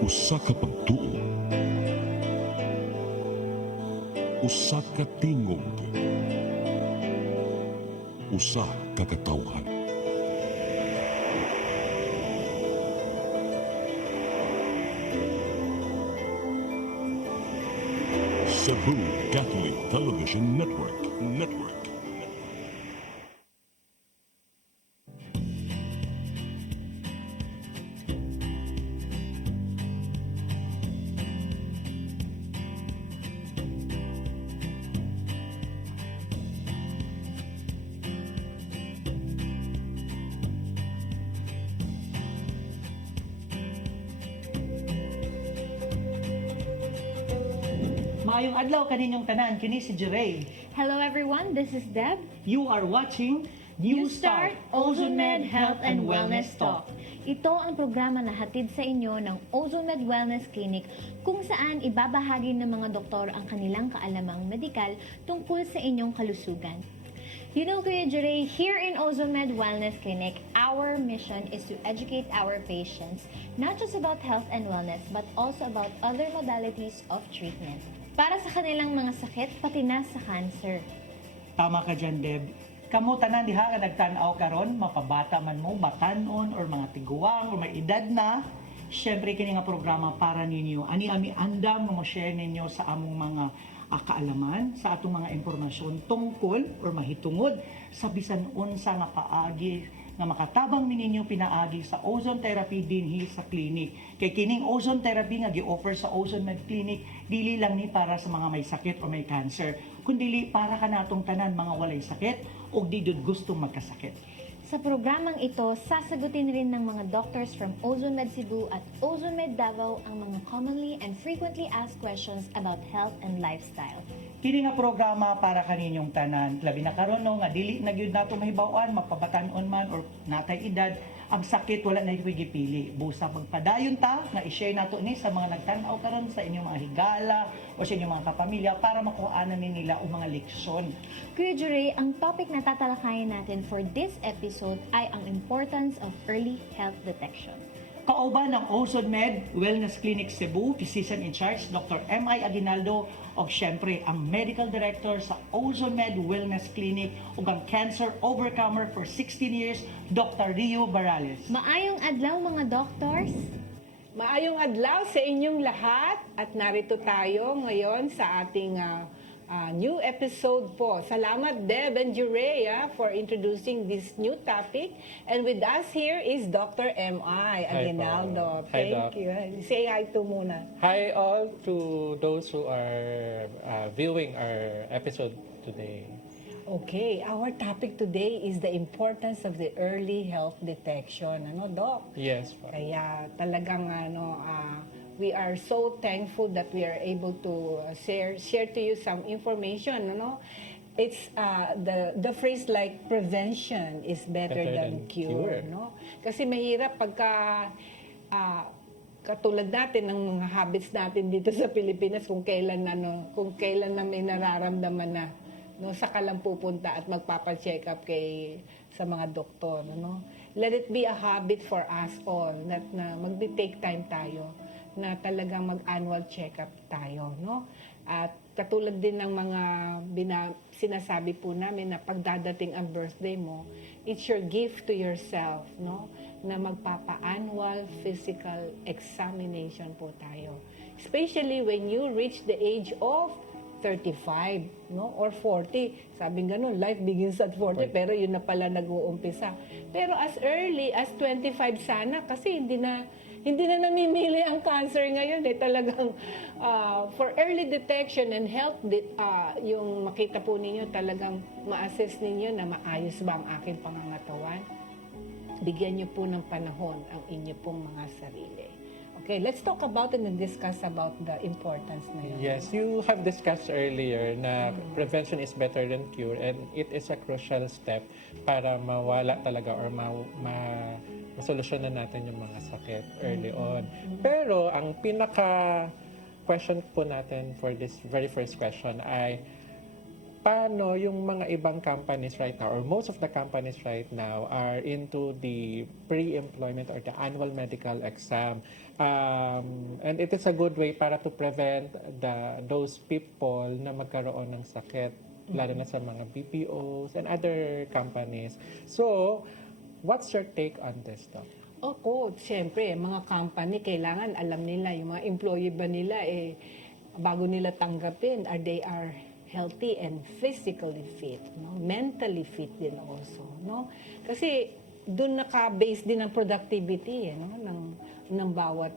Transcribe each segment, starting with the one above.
Usa ka pagtuo, usa ka tingog, usa ka katawhan. Cebu Catholic Television Network. Maayong adlaw kaninyong tanan, kini si Jeray. Hello everyone, this is Deb. You are watching New Start OzoneMed Health and Wellness Talk. Ito ang programa na hatid sa inyo ng OzoneMed Wellness Clinic kung saan ibabahagi ng mga doktor ang kanilang kaalamang medikal tungkol sa inyong kalusugan. You know, Kuya Jeray, here in OzoneMed Wellness Clinic, our mission is to educate our patients not just about health and wellness but also about other modalities of treatment para sa kanilang mga sakit pati na sa cancer. Tama ka dyan, Deb. Kamu tanan diha ka nagtanaw karon, mapabata man mo, batanon, or mga tiguang, or may edad na, syempre kini nga programa para ninyo. Ani-ami andam nga mo-share ninyo sa among mga kaalaman, sa atong mga impormasyon tungkol or mahitungod sa bisan unsa nga paagi nga makatabang ninyo pinaagi sa ozone therapy dinhi sa clinic. Kay kining ozone therapy nga gi-offer sa OzoneMed Clinic dili lang ni para sa mga may sakit o may cancer, kundi para kanatong tanan mga walay sakit o di jud gustong magkasakit. Sa programang ito, sasagutin rin ng mga doctors from OzoneMed Cebu at OzoneMed Davao ang mga commonly and frequently asked questions about health and lifestyle. Kini nga programa para kaninyong tanan, labi na karon no, nga dili na gyud nato mahibaw-an, mapabatan-on man or natay edad, ang sakit wala na gipili. Busa pagpadayon ta nga i-share nato ni sa mga nagtan-aw karon sa inyong mga higala o sa inyong mga kapamilya para makuhaanan ni nila og mga leksyon. Kuya Jeray, ang topic na tatalakayin natin for this episode ay ang importance of early health detection. Kauban ng OzoneMed Wellness Clinic Cebu, Physician in Charge, Dr. M.I. Aguinaldo, o syempre ang Medical Director sa OzoneMed Wellness Clinic ug ang Cancer Overcomer for 16 years, Dr. Rio Barales. Maayong adlaw mga doctors! Maayong adlaw sa inyong lahat at narito tayo ngayon sa ating new episode po. Salamat Deb and Jeray for introducing this new topic. And with us here is Dr. M.I. Aguinaldo. Hi, Thank Doc. you. Say hi to muna. Hi all to those who are viewing our episode today. Okay, our topic today is the importance of the early health detection. Ano, Doc? Yes. Po. Kaya talagang we are so thankful that we are able to share to you some information, It's the phrase like prevention is better than cure, no? Kasi mahirap pagka katulad natin ng mga habits natin dito sa Pilipinas kung kailan na may nararamdaman na saka lang pupunta at magpapa-check up sa mga doktor, Let it be a habit for us all na mag-take time tayo na talagang mag-annual check-up tayo, At katulad din ng mga sinasabi po namin na pagdadating ang birthday mo, it's your gift to yourself, na magpapa-annual physical examination po tayo. Especially when you reach the age of 35, or 40. Sabi ganun, life begins at 40, pero yun na pala nag-uumpisa. Pero as early as 25 sana, kasi hindi na namimili ang cancer ngayon. Talagang for early detection and health, yung makita po ninyo, talagang ma-assess ninyo na maayos ba ang aking pangangatawan. Bigyan niyo po ng panahon ang inyo pong mga sarili. Okay, let's talk about it and discuss about the importance na yun. Yes, you have discussed earlier na prevention is better than cure and it is a crucial step para mawala talaga or masolusyonan natin yung mga sakit early on. Pero ang pinaka question po natin for this very first question ay paano yung mga ibang companies right now, or most of the companies right now, are into the pre-employment or the annual medical exam. And it is a good way para to prevent those people na magkaroon ng sakit, lalo na sa mga BPOs and other companies. So, what's your take on this, Doc? Ako, siyempre, mga company, kailangan alam nila, yung mga employee ba nila, bago nila tanggapin, they are healthy and physically fit, no? Mentally fit din also, no? Kasi doon naka-base din ang productivity, no? ng bawat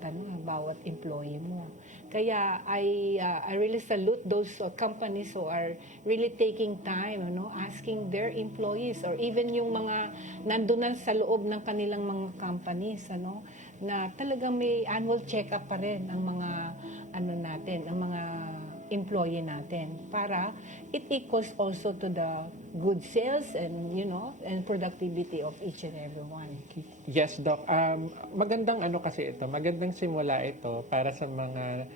employee mo. Kaya I really salute those companies who are really taking time, asking their employees or even yung mga nandoon sa loob ng kanilang mga companies, na talagang may annual check-up pa rin ang mga ang mga employee natin para it equals also to the good sales and and productivity of each and every one. Yes, Doc. Magandang kasi ito, magandang simula ito para sa mga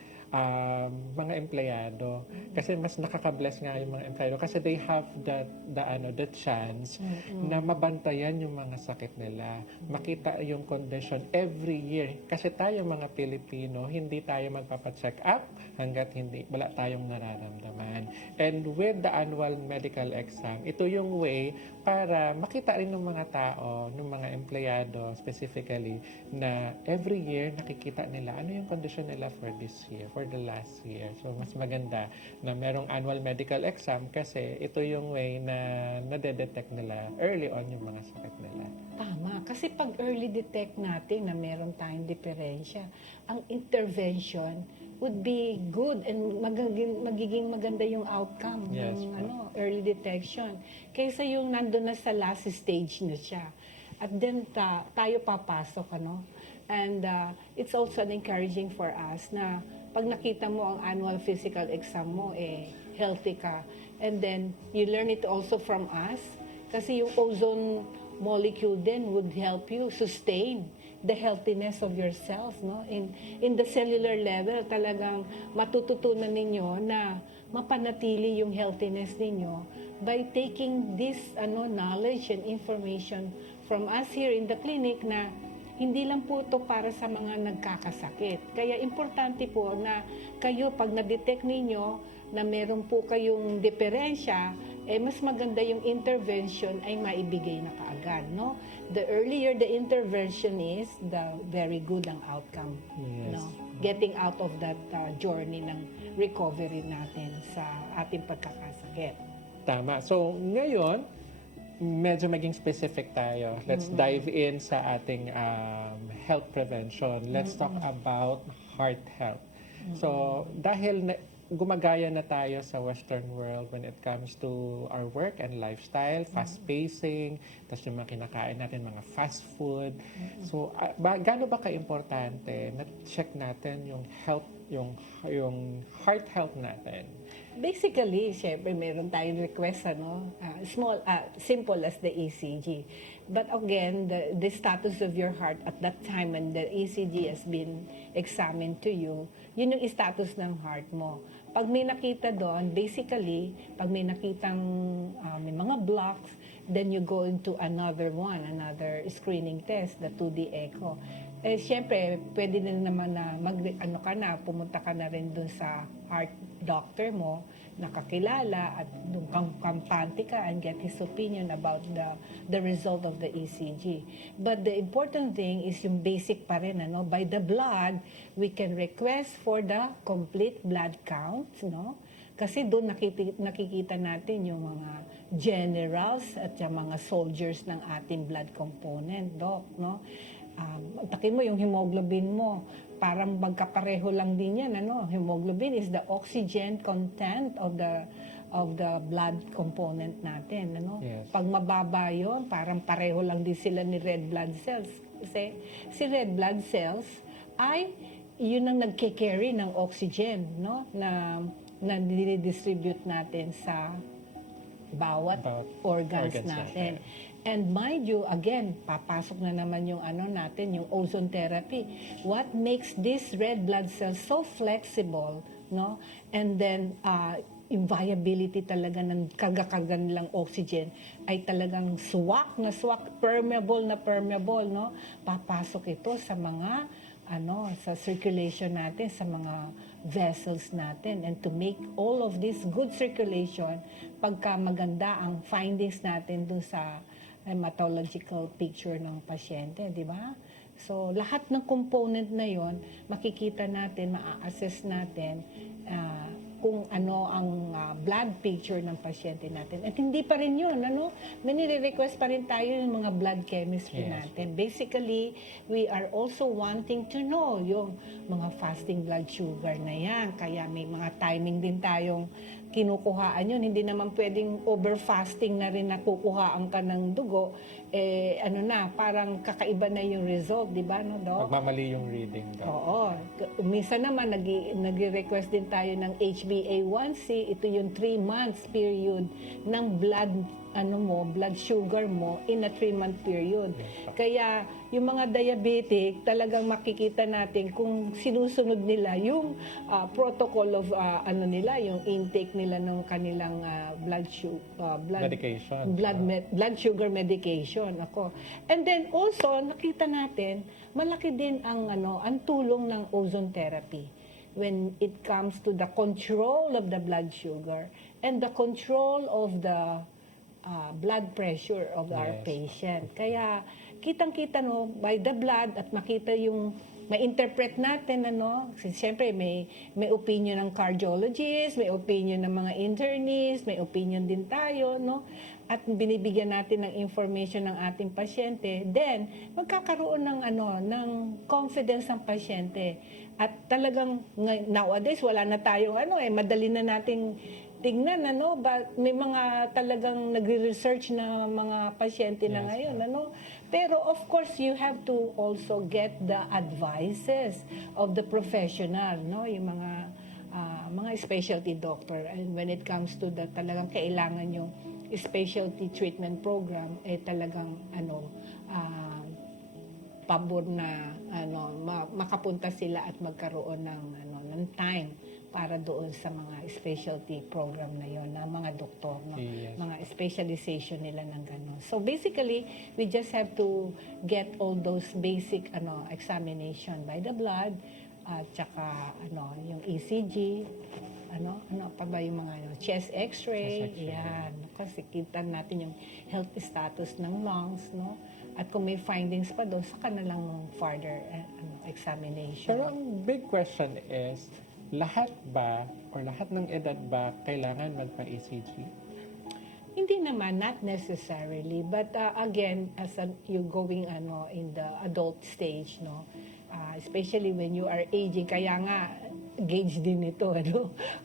empleyado. Kasi mas nakaka-bless nga yung mga empleyado kasi they have the chance na mabantayan yung mga sakit nila. Makita yung condition every year. Kasi tayo mga Pilipino, hindi tayo magpapacheck up hanggat wala tayong nararamdaman. And with the annual medical exam, ito yung way para makita rin ng mga tao, ng mga empleyado specifically, na every year nakikita nila ano yung condition nila for this year, for the last year. So, mas maganda na merong annual medical exam kasi ito yung way na nade-detect nila early on yung mga sakit nila. Tama. Kasi pag early detect natin na meron tayong diferensya, ang intervention would be good and magiging maganda yung outcome Yes, ng early detection. Kaysa yung nandun na sa last stage na siya. At then tayo papasok, And it's also an encouraging for us na pag nakita mo ang annual physical exam mo, healthy ka. And then, you learn it also from us. Kasi yung ozone molecule din would help you sustain the healthiness of your cells, no? In the cellular level, talagang matututunan ninyo na mapanatili yung healthiness ninyo by taking this knowledge and information from us here in the clinic na hindi lang po ito para sa mga nagkakasakit. Kaya importante po na kayo, pag na-detect ninyo na meron po kayong diferensya, mas maganda yung intervention ay maibigay na kaagad, no? The earlier the intervention is, the very good ang outcome. Yes. No? Getting out of that journey ng recovery natin sa ating pagkakasakit. Tama. So, ngayon, medyo maging specific tayo. Let's dive in sa ating health prevention. Let's talk about heart health. So, dahil gumagaya na tayo sa Western world when it comes to our work and lifestyle, fast pacing, tapos yung mga kinakain natin, mga fast food. So, gaano ba ka-importante na check natin yung health, yung heart health natin? Basically, syempre, meron tayong request, simple as the ECG. But again, the status of your heart at that time when the ECG has been examined to you, yun yung status ng heart mo. Pag may nakita doon, basically, pag may nakitang may mga blocks, then you go into another screening test, the 2D echo. Siyempre, pwede din naman na pumunta ka na rin dun sa heart doctor mo, nakakilala at dun kampante ka and get his opinion about the result of the ECG. But the important thing is yung basic pa rin, by the blood, we can request for the complete blood count, Kasi doon nakikita natin yung mga generals at yung mga soldiers ng ating blood component, Doc, takin mo yung hemoglobin mo, parang magkapareho lang din yan, Hemoglobin is the oxygen content of the blood component natin, Yes. Pag mababa yun, parang pareho lang din sila ni red blood cells. Kasi si red blood cells ay yun ang nagke-carry ng oxygen, na dinidistribute natin sa bawat organs natin. And mind you, again, papasok na naman yung natin, yung ozone therapy. What makes this red blood cells so flexible, And then inviability talaga ng karga-karga nilang oxygen ay talagang swak na swak, permeable na permeable, no? Papasok ito sa mga sa circulation natin, sa mga vessels natin. And to make all of this good circulation, pagka maganda ang findings natin dun sa hematological picture ng pasyente, di ba? So, lahat ng component na yon makikita natin, ma-assess natin kung ano ang blood picture ng pasyente natin. At hindi pa rin yun, may nire-request pa rin tayo yung mga blood chemistry natin. Basically, we are also wanting to know yung mga fasting blood sugar na yan. Kaya may mga timing din tayong kinukuhaan yun. Hindi naman pwedeng over-fasting na rin na kukuhaan ka ng dugo. Parang kakaiba na yung result, di ba, no, Doc? Magmamali yung reading daw. Oo. Minsan naman, nag-request din tayo ng HbA1c. Ito yung 3 months period ng blood sugar mo in a 3-month period. Kaya yung mga diabetic, talagang makikita natin kung sinusunod nila yung protocol of yung intake nila ng kanilang blood Medication. blood sugar medication. And then also nakita natin malaki din ang tulong ng ozone therapy when it comes to the control of the blood sugar and the control of the blood pressure of our patient. Kaya kitang-kita by the blood at makita yung ma-interpret natin kasi siyempre may opinion ng cardiologist, may opinion ng mga internist, may opinion din tayo, at binibigyan natin ng information ng ating pasyente, then magkakaroon ng confidence ng pasyente. At talagang nowadays wala na tayong madali na nating tingnan but may mga talagang nagre-research na mga pasyente na ngayon pero of course you have to also get the advices of the professional yung mga specialty doctor, and when it comes to the talagang kailangan yung specialty treatment program talagang pabor na makapunta sila at magkaroon ng time para doon sa mga specialty program na yon ng mga doktor, mga specialization nila ng gano'n. So basically, we just have to get all those basic examination by the blood, at saka yung ECG, pa ba yung mga chest x-ray, yan. Kasi kita natin yung health status ng lungs, at kung may findings pa doon, saka na lang further examination. Pero ang big question is, lahat ba or lahat ng edad ba kailangan magpa-ECG? Hindi naman, not necessarily. But again, as you going in the adult stage, especially when you are aging, kaya nga gauge din ito,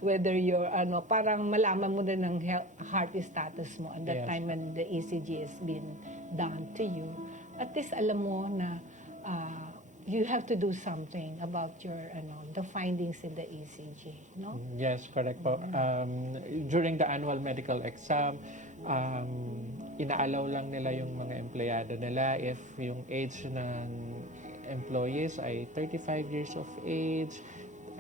whether you're parang malaman mo din ng heart status mo at that time when the ECG has been done to you. At least alam mo na you have to do something about your the findings in the ECG, no? Yes, correct po. During the annual medical exam, inaalaw lang nila yung mga empleyado nila if yung age ng employees ay 35 years of age,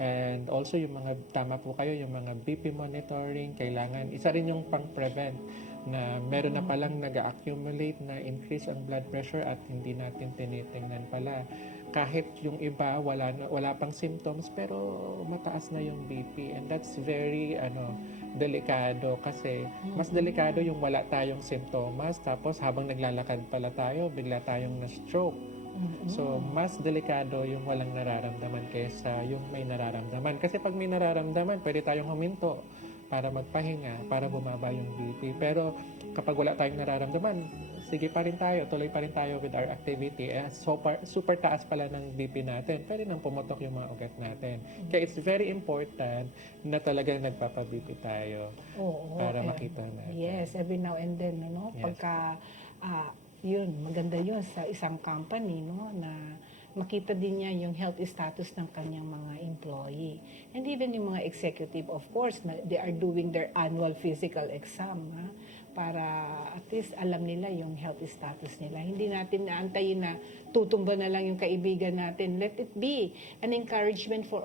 and also yung mga, tama po kayo, yung mga BP monitoring, kailangan, isa rin yung pang-prevent na meron na palang nag-accumulate na increase ang blood pressure at hindi natin tinitingnan pala. Kahit yung iba wala pang symptoms pero mataas na yung BP, and that's very delikado kasi mas delikado yung wala tayong simptomas tapos habang naglalakad pala tayo bigla tayong na-stroke. So mas delikado yung walang nararamdaman kaysa yung may nararamdaman, kasi pag may nararamdaman pwede tayong huminto para magpahinga, para bumaba yung BP. Pero kapag wala tayong nararamdaman, sige pa rin tayo, tuloy pa rin tayo with our activity. Super taas pala ng BP natin, pwede nang pumutok yung mga ugat natin. Kaya it's very important na talagang nagpapa-BP tayo para makita natin. Yes, every now and then, Yes. Pagka, yun, maganda yun sa isang company, na makita din niya yung health status ng kanyang mga employee. And even yung mga executive, of course, they are doing their annual physical exam. para at least alam nila yung health status nila. Hindi natin naantayin na tutumba na lang yung kaibigan natin. Let it be an encouragement for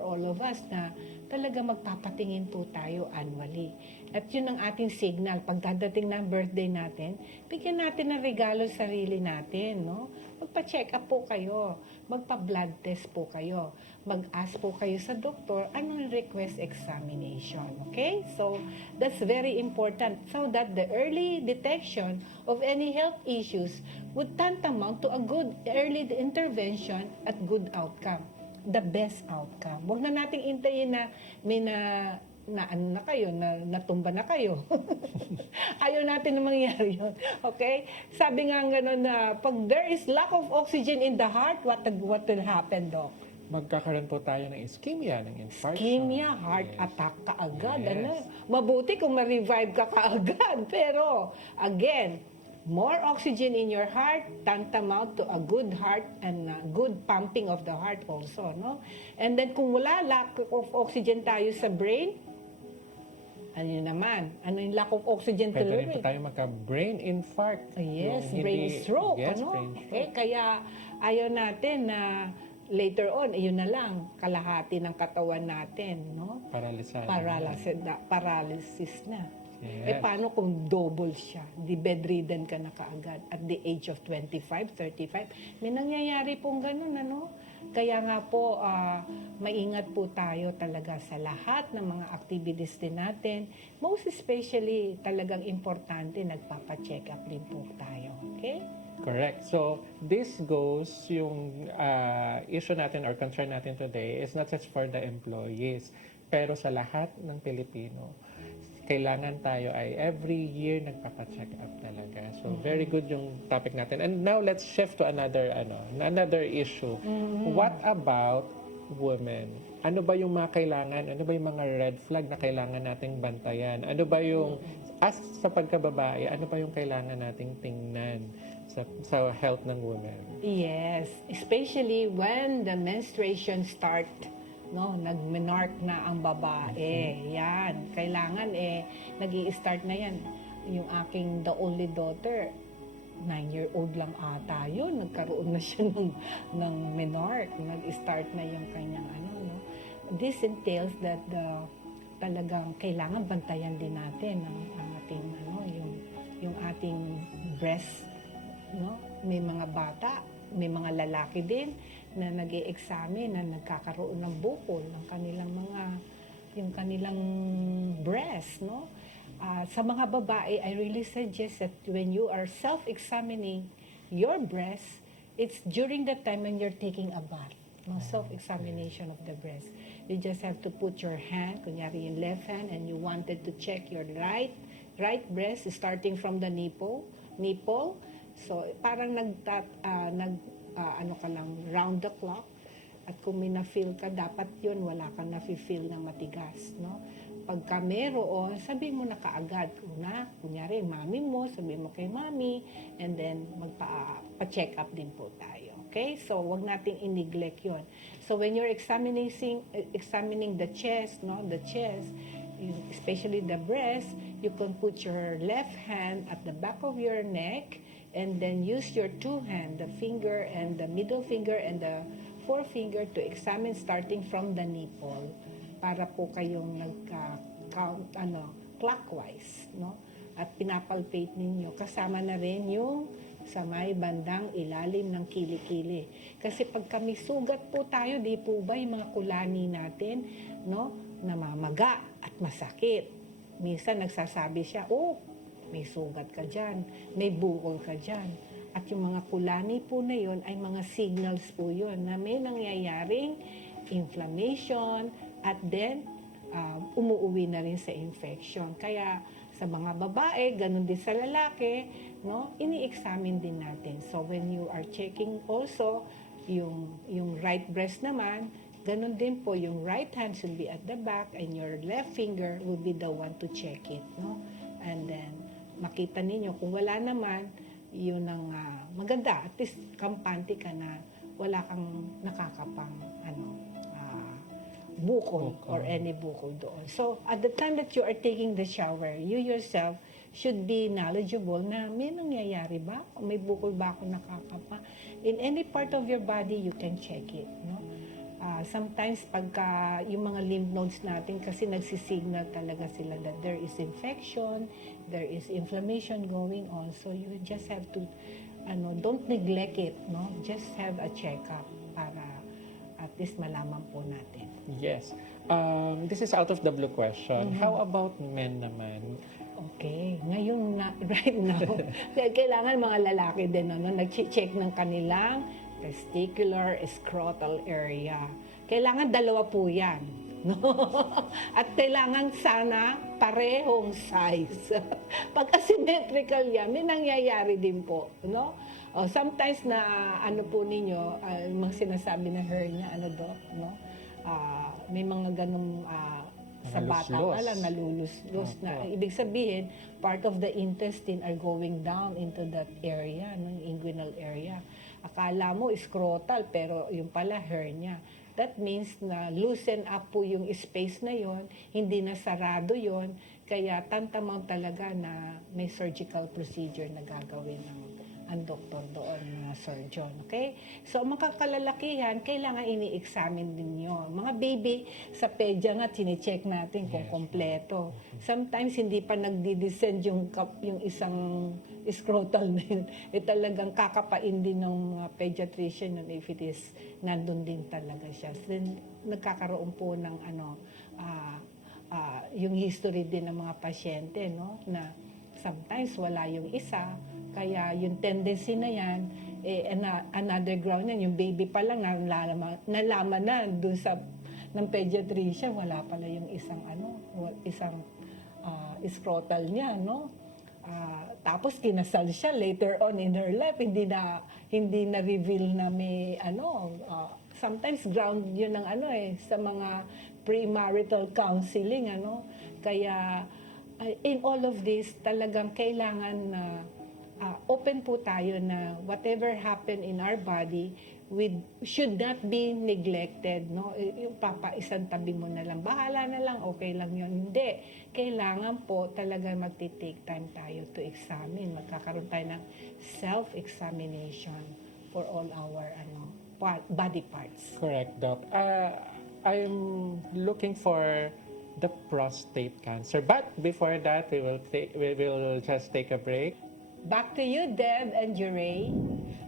all of us na talaga magpapatingin po tayo annually. At yun ang ating signal. Pag dadating ng birthday natin, bigyan natin ng regalo sa sarili natin. No? Magpa-check up po kayo. Magpa-blood test po kayo. Mag-ask po kayo sa doktor, anong request examination. Okay? So, that's very important. So that the early detection of any health issues would tantamount to a good early intervention at good outcome. The best outcome. Huwag na nating intayin na may ano na kayo, natumba na kayo. Ayaw natin na mangyari yun. Okay? Sabi nga gano'n na, pag there is lack of oxygen in the heart, what will happen, Doc? Magkakaroon po tayo ng ischemia, ng infarction. Ischemia, heart Yes. attack kaagad. Yes. Ano? Mabuti kung ma-revive ka kaagad. Pero, again, more oxygen in your heart tantamount to a good heart and good pumping of the heart also, no? And then kung wala lack of oxygen tayo sa brain, ano yun naman? Ano yung lack of oxygen Pwede tuloy? rin po tayo magka-brain infarct. Yes, Yung brain hindi- stroke, yes, ano? brain stroke. Eh, kaya ayaw natin na later on, yun na lang, kalahati ng katawan natin, no? Paralisado. Paralysis na. Yes. Eh, paano kung double siya? Di bedridden ka na kaagad at the age of 25, 35. May nangyayari pong ganun, ano? Kaya nga po, maingat po tayo talaga sa lahat ng mga activities din natin. Most especially, talagang importante, nagpapa-check up din po tayo. Okay? Correct. So, this goes, yung issue natin or concern natin today is not just for the employees, pero sa lahat ng Pilipino. Kailangan tayo ay every year nagpapa-check up talaga. So, very good yung topic natin. And now, let's shift to another issue. What about women? Ano ba yung mga kailangan? Ano ba yung mga red flag na kailangan nating bantayan? Ano ba yung, as sa pagkababae, ano ba yung kailangan nating tingnan sa health ng women? Yes, especially when the menstruation start, no, nag-menarche na ang babae. Yan, kailangan nag-i-start na yan. Yung aking the only daughter, 9-year-old lang ata yun, nagkaroon na siya ng menarche, nag-start na yung kanyang no. This entails that talagang kailangan bantayan din natin ang ating yung ating breast, no? May mga bata, may mga lalaki din na nag-i-examine na nagkakaroon ng bukol ng kanilang breast, no? Sa mga babae, I really suggest that when you are self-examining your breast, it's during the time when you're taking a bath, no? Self-examination of the breast. You just have to put your hand, kunyari yung left hand, and you wanted to check your right breast, starting from the nipple. So, parang ano ka lang, round the clock. At kung may na-feel ka, dapat yun, wala kang na-feel na matigas, no? Pagka meron, sabihin mo na kaagad. Kunyari, mami mo, sabihin mo kay mami, and then magpa-check up din po tayo. Okay? So, wag nating i-neglect yun. So, when you're examining the chest, no? The chest, especially the breast, you can put your left hand at the back of your neck, and then use your two hands, the finger and the middle finger and the forefinger to examine starting from the nipple para po kayong nagka-count clockwise, no? At pinapalpate ninyo kasama na rin yung sa may bandang ilalim ng kilikili. Kasi pag kami sugat po tayo, di po ba yung mga kulani natin, no? Namamaga at masakit. Minsan nagsasabi siya, may sugat ka dyan, may bukol ka dyan. At yung mga kulani po na yun ay mga signals po yun na may nangyayaring inflammation at then umuuwi na rin sa infection. Kaya sa mga babae, ganun din sa lalaki, no, ini-examine din natin. So when you are checking also yung right breast naman, ganun din po, yung right hand should be at the back and your left finger will be the one to check it, no? And then makita ninyo kung wala naman, yun ang maganda. At least kampante ka na wala kang nakakapang bukol or any bukol doon. So, at the time that you are taking the shower, you yourself should be knowledgeable na may nangyayari ba? May bukol ba ako nakakapa? In any part of your body, you can check it. No? Sometimes pagka yung mga lymph nodes natin kasi nagsisignal talaga sila that there is infection, there is inflammation going on. So you just have to, don't neglect it. No? Just have a checkup para at least malaman po natin. Yes. This is out of the blue question. How about men naman? Okay, ngayon right now, kailangan mga lalaki din nag-check ng kanilang testicular scrotal area. Kailangan dalawa po yan. No? At kailangan sana parehong size. Pag asymmetrical yan, may nangyayari din po. No? Sometimes na po ninyo, mga sinasabi na hernia, no? May mga ganong sa bata pa lang nalulus-lus na. Ibig sabihin, part of the intestine are going down into that area, ng inguinal area. Akala mo scrotal, pero yung pala hernia. That means na loosen up po yung space na yon, hindi na sarado yon, kaya tantamang talaga na may surgical procedure na gagawin ang doktor doon, mga surgeon. Okay? So, mga kalalakihan, kailangan ini-examine din nyo. Mga baby, sa pedya nga, chinecheck natin kung kompleto. Sometimes, hindi pa nagdi-descend yung isang scrotal na yun. Talagang kakapain din ng mga pediatrician yun if it is nandun din talaga siya. So, then, nagkakaroon po ng yung history din ng mga pasyente, no? Na sometimes wala yung isa, kaya yung tendency na yan, another ground yan, yung baby pa lang nalaman na dun sa ng pediatrician, wala pala yung isang scrotal niya, no? Tapos kinasal siya later on in her life, hindi na reveal na may sometimes ground yun ng sa mga premarital counseling, kaya in all of this talagang kailangan na open po tayo na whatever happen in our body should not be neglected, no? Yung isang tabi mo na lang, bahala na lang, okay lang yun. Hindi. Kailangan po talaga magti-take time tayo to examine. Magkakaroon tayo ng self-examination for all our body parts. Correct, Doc. I'm looking for the prostate cancer. But before that, we will just take a break. Back to you, Deb and Juray.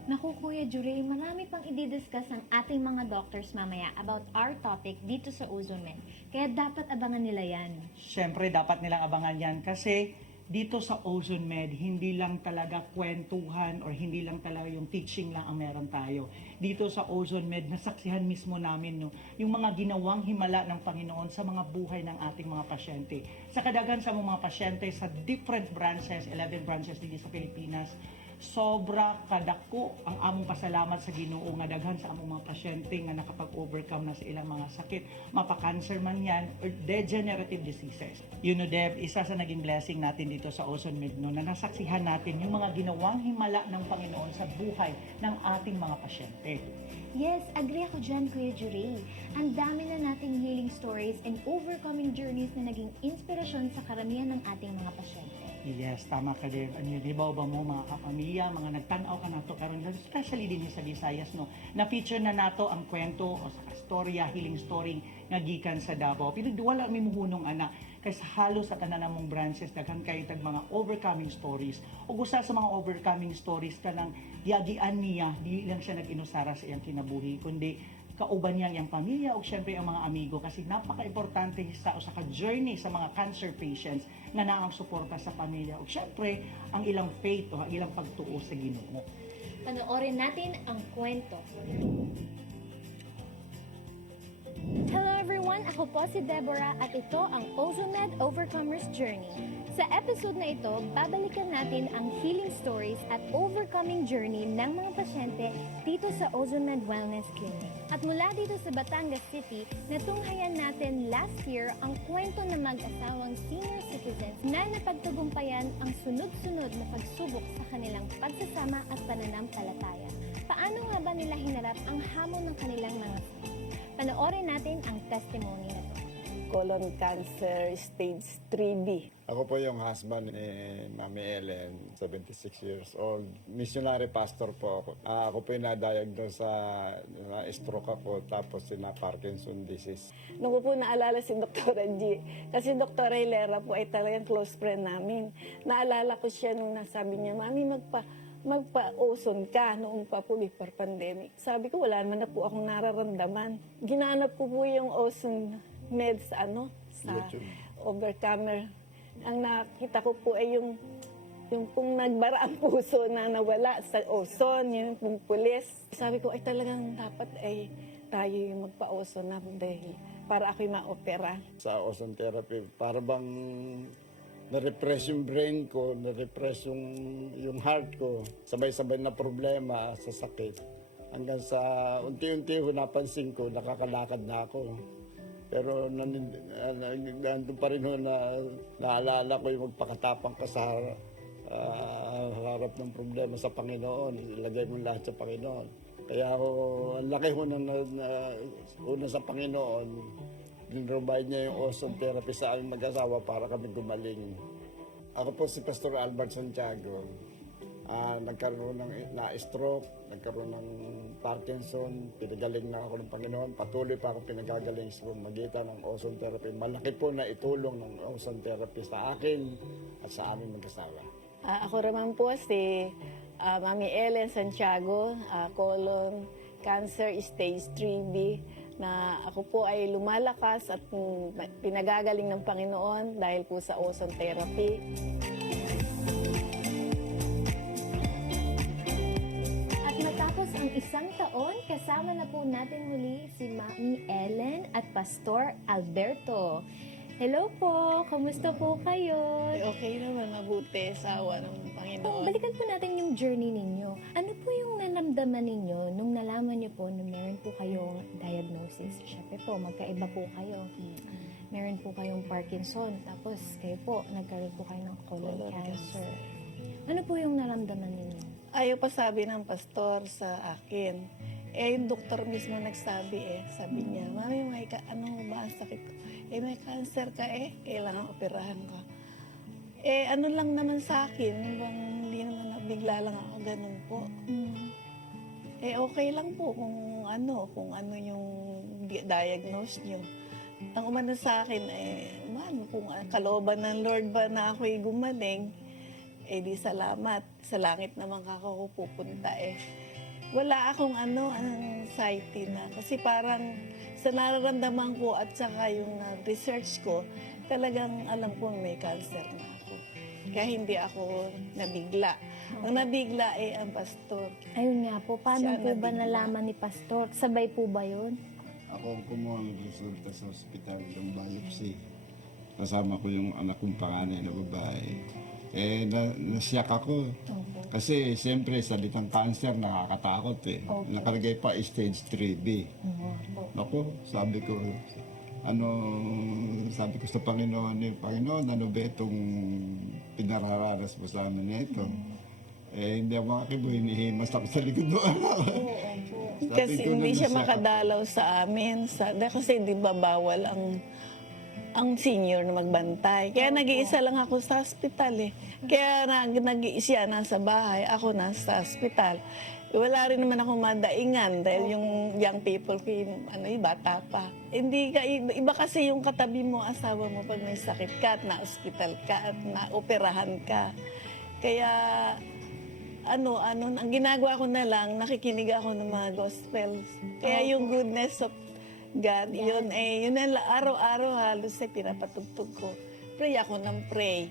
Naku, Kuya Juray, marami pang i-discuss ang ating mga doctors mamaya about our topic dito sa OzoMed. Kaya dapat abangan nila yan. Siyempre, dapat nilang abangan yan kasi dito sa OzoMed, hindi lang talaga kwentuhan or hindi lang talaga yung teaching lang ang meron tayo. Dito sa OzoMed, nasaksihan mismo namin yung mga ginawang himala ng Panginoon sa mga buhay ng ating mga pasyente. Sa kadagan sa mga pasyente sa different branches, 11 branches dito sa Pilipinas, sobra kadako ang among pasalamat sa Ginoo nga daghan sa among mga pasyente nga nakapag-overcome na sa ilang mga sakit, mapa-cancer man yan or degenerative diseases. Deb, isa sa naging blessing natin dito sa OzoMed na nasaksihan natin yung mga ginawang himala ng Panginoon sa buhay ng ating mga pasyente. Yes, agree ako dyan, Kuya Juray. Ang dami na nating healing stories and overcoming journeys na naging inspirasyon sa karamihan ng ating mga pasyente. Yes, tama ka din. Libaw ba mo mga kapamilya, mga nagtanaw ka nato karon, especially din sa Visayas, no? Na-feature na nato ang kwento o sa storya, healing story nga gikan sa Davao. Pero wala mi muhunong ana kay sa halos sa tanan namong branches daghan kay tag mga overcoming stories. Ug usa sa mga overcoming stories kanang yagian niya, di lang siya nag-inusara sa iyang kinabuhi kundi kauban niya ang pamilya o syempre ang mga amigo kasi napaka-importante sa ka-journey sa mga cancer patients na naang suporta sa pamilya o syempre ang ilang faith o ang ilang pagtuo sa Ginoo. Panoorin natin ang kwento. Hello everyone! Ako po si Deborah at ito ang OzoMed Overcomer's Journey. Sa episode na ito, babalikan natin ang healing stories at overcoming journey ng mga pasyente dito sa OzoMed Wellness Clinic. At mula dito sa Batangas City, natunghayan natin last year ang kwento ng mag-asawang senior citizens na napagtagumpayan ang sunod-sunod na pagsubok sa kanilang pagsasama at pananampalataya. Paano nga ba nila hinarap ang hamon ng kanilang mga sakit? Panoorin natin ang testimony na ito. colon cancer stage 3B. Ako po yung husband ni Mami Ellen, 76 years old. Missionary pastor po ako. Ako po yung na-diagnose sa stroke ako tapos na Parkinson disease. Nung ko po naalala si Dr. G, kasi Dr. Hilera po ay talagang close friend namin. Naalala ko siya nung nasabi niya, Mami, magpa-ozone ka noong pa po before pandemic. Sabi ko, wala naman na po akong nararamdaman. Ginanap ko po yung ozone meds sa YouTube. Overcomer. Ang nakita ko po ay yung pong nagbara ang puso na nawala sa ozone, yung pong pulis. Sabi ko, ay talagang dapat ay tayo yung magpa-ozone na dahil para ako'y ma-opera. Sa ozone therapy, para bang na-repress yung brain ko, na-repress yung heart ko. Sabay-sabay na problema sa sakit. Hanggang sa unti-unti napansin ko, nakakalakad na ako. Pero nandun pa rin na naalala ko yung magpakatapang ka sa harap ng problema sa Panginoon. Ilagay mo lahat sa Panginoon. Kaya ako, ang laki ho una sa Panginoon, dinrovide niya yung ozone therapy sa aming mag-asawa para kami gumaling. Ako po si Pastor Albert Santiago. Nagkaroon ng na-stroke, nagkaroon ng Parkinson, pinagaling na ako ng Panginoon. Patuloy pa ako pinagagaling sa magitan ng ozone therapy. Malaki po na itulong ng ozone therapy sa akin at sa aming mag-asawa. Ako naman po si Mami Ellen Santiago, colon cancer stage 3B, na ako po ay lumalakas at pinagagaling ng Panginoon dahil po sa ozone therapy. At matapos ang isang taon, kasama na po natin muli si Mami Ellen at Pastor Alberto. Hello po! Kamusta po kayo? Okay naman, mabuti sa awa ng Panginoon. Balikan po natin yung journey ninyo. Ano po yung naramdaman ninyo nung nalaman niyo po na meron po kayong diagnosis? Siyempre po, magkaiba po kayo. Meron po kayong Parkinson, tapos kayo po, nagkaroon po kayo ng colon cancer. Ano po yung naramdaman ninyo? Ayaw pa sabi ng pastor sa akin. Yung doktor mismo nagsabi sabi niya, Mami, ano ba ang sakit ko? May cancer ka kailangan operahan ka. Ano lang naman sa akin, hindi naman bigla lang ako ganun po. Okay lang po kung ano yung diagnose niyo. Ang umano sa akin, kung kalooban ng Lord ba na ako'y gumaling, di salamat. Sa langit naman ako pupunta Wala akong anxiety na. Kasi parang sa nararamdaman ko at saka yung research ko, talagang alam ko may cancer na ako. Kaya hindi ako nabigla. Ang nabigla ang pastor. Ayun nga po, paano Siya po ba nabigla. nalaman ni Pastor? Sabay po ba yun? Ako ang kumuha ng resulta sa ospital ng biopsy. Kasama ko yung anak kong panganay na babae. Nasyak ako. Kasi siyempre, salitang cancer, nakakatakot Nakalagay pa stage 3B. Naku, sabi ko sa Panginoon, Panginoon, ano ba itong pinararanas mo sa amin nito? Hindi ako makakibo, hinihimas ako sa likod ng anak. Kasi hindi siya makadalaw sa amin. Kasi di ba bawal ang senior na magbantay. Kaya nag-iisa lang ako sa hospital Kaya nag-iisa nasa bahay, ako nasa hospital. Wala rin naman ako madaingan dahil yung young people ko, bata pa. Iba kasi yung katabi mo, asawa mo pag may sakit ka at na-hospital ka at na-operahan ka. Kaya ang ginagawa ko na lang, nakikinig ako ng mga gospels. Kaya yung goodness of God, yun araw-araw halos pinapatugtog ko. Pray ako ng pray.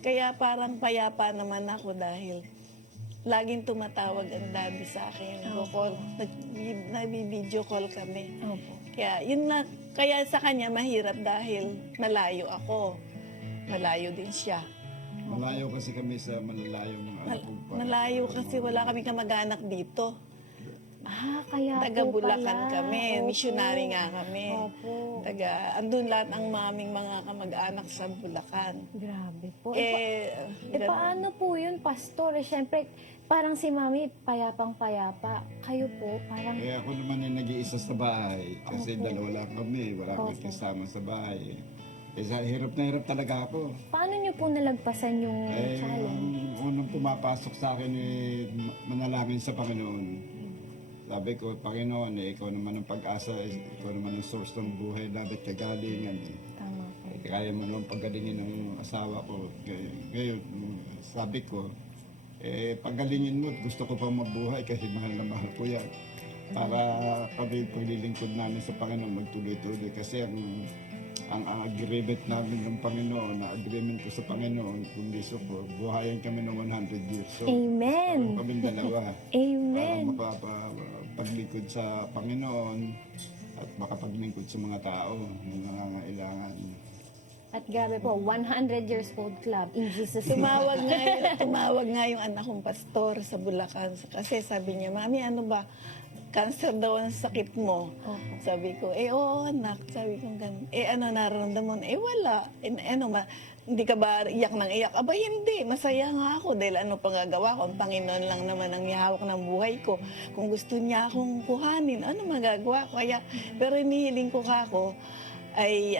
Kaya parang payapa naman ako dahil laging tumatawag ang daddy sa akin. Nag-video call kami. Kaya yun na, kaya sa kanya mahirap dahil malayo ako. Malayo din siya. Malayo kasi kami sa malalayo ng anak kong Malayo kasi wala kami kamag-anak dito. Kaya Taga po Bulacan pala. kami, Opo. missionary nga kami. Opo. Andun lahat ang maming mga kamag-anak sa Bulacan. Grabe po. Ganun. Paano po yun, Pastor? Siyempre, parang si Mami, payapang-payapa. Kayo po, parang... Eh ako naman yung nag-iisa sa bahay kasi Opo. dalawa lang kami, wala Opo. akong kasama sa bahay. Hirap na hirap talaga ako. Paano nyo po nalagpasan yung challenge? Ang unang pumapasok sa akin manalangin sa Panginoon. Sabi ko, Panginoon, ikaw naman ang pag-asa, ikaw naman ang source ng buhay, dapat kagalingan. Tama po. Kaya mo naman pagalingin ng asawa ko. Ngayon, sabi ko, pagalingin mo, gusto ko pang mabuhay kasi mahal na mahal ko yan. Para kami paglilingkod namin sa Panginoon, magtuloy-tuloy. Kasi ang agreement namin ng Panginoon, na agreement ko sa Panginoon, kung gusto ko, buhayin kami ng 100 years. So, Amen. kami dalawa. Amen. Para makapaglingkod sa Panginoon at makapaglingkod sa mga tao na nangangailangan. At grabe po, 100 years old club in Jesus' name. Tumawag nga yung anak kong pastor sa Bulacan. Kasi sabi niya, Mami, ano ba? Cancer daw ang sakit mo. Opo. Sabi ko, oo anak. Sabi ko ganun. Ano nararamdaman? Wala. Hindi ka ba iyak ng iyak? Aba hindi, masaya nga ako dahil ano pang gagawa ko? Ang Panginoon lang naman ang mihawak ng buhay ko. Kung gusto niya akong kuhanin, ano magagawa ko? Pero inihiling ko kako, ay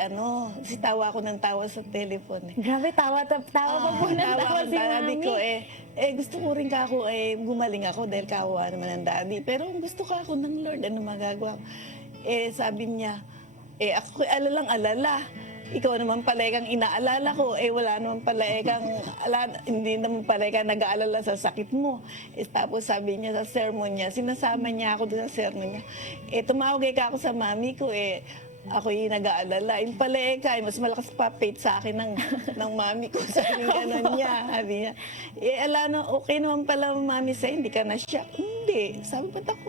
tawa ako ng tawa sa telephone. Grabe, tawa pa po ng tawa si Sabi Mami. ko, gusto ko rin kako, gumaling ako dahil kawawa naman ng daddy. Pero kung gusto ka ako ng Lord, ano magagawa ko? Sabi niya, ako alalang alala. Ikaw naman pala kang inaalala ko. Wala naman pala hindi naman pala kang nag-aalala sa sakit mo. Tapos sabi niya sa sermon niya, sinasama niya ako doon sa sermon niya. Tumawag ka ako sa mami ko, ako yung nag-aalala. Yung pala mas malakas pa faith sa akin ng mami ko. Sabi gano'n niya. Sabi niya, okay naman pala mami sa'yo, hindi ka na shock. Hindi. Sabi ba't ako,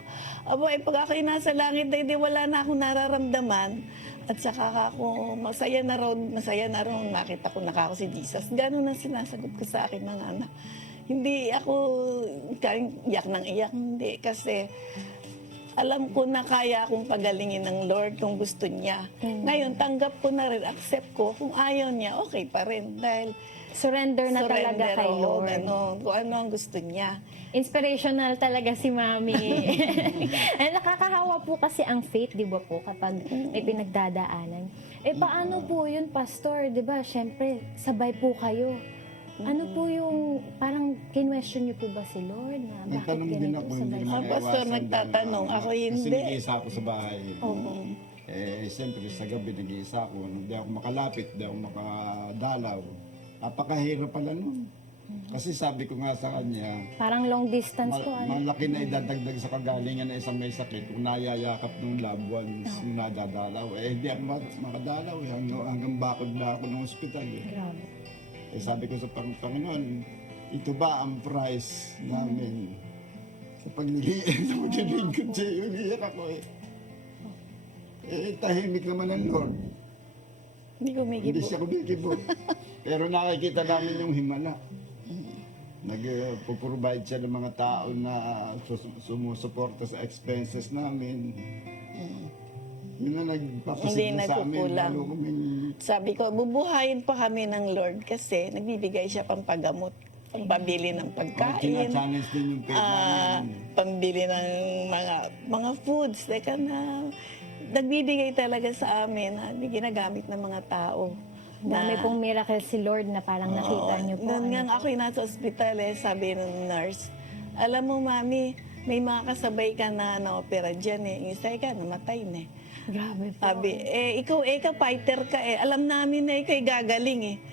pag ako nasa langit, wala na akong nararamdaman. At saka ako, masaya na raw, nakita ko ako si Jesus. Gano'n ang sinasagot ko sa akin mga anak. Hindi ako iyak ng iyak, hindi. Kasi alam ko na kaya akong pagalingin ng Lord kung gusto niya. Ngayon, tanggap ko na rin, accept ko. Kung ayaw niya, okay pa rin. Dahil Surrender na talaga kay oo, Lord. kung ano ang gusto niya. Inspirational talaga si Mami. Nakakahawa po kasi ang faith, di ba po, kapag may pinagdadaanan. Paano po yun, Pastor? Di ba, syempre, sabay po kayo. Ano po yung, parang kinwestiyon niyo po ba si Lord? Na bakit Nagtanong din ganito ako, sabay? hindi naman Ang pastor naiwasan nagtatanong, dyan. ako Kasi hindi. nag-iisa ako sa bahay. Opo. Siyempre sa gabi nag-iisa ako. Hindi ako makalapit, hindi ako makadalaw. Napakahirap pala nun. Kasi sabi ko nga sa kanya, Parang long distance po. malaki na idadagdag sa kagalingan na isang may sakit kung nayayakap ng loved ones nung nadadalaw. Hindi ako makadalaw. Hanggang bakod na ako ng ospital. Grabe. Sabi ko sa Panginoon, ito ba ang price namin sa paglilingkod sa iyo? Iyak ako tahimik naman ang Lord. Hindi ko may Hindi siya kumikibo. Pero nakikita namin yung himala. Nag-provide siya ng mga tao na sumusuporta sa expenses namin. Yun na Hindi nagpapasigla sa amin. nagkukulang. Lalo kaming Sabi ko, bubuhayin pa kami ng Lord kasi nagbibigay siya pampagamot, pampabili ng pagkain, challenge din yung faith namin. pambili ng mga foods. Teka na, nagbibigay talaga sa amin na ginagamit ng mga tao. Dami pong miracle si Lord na parang nakita niyo po. Noon nga ako'y nasa ospital, sabi ng nurse, alam mo mami, may mga kasabay ka na na-opera dyan Yung isa ka, namatay na Grabe po. Sabi, ikaw fighter ka Alam namin na ikaw gagaling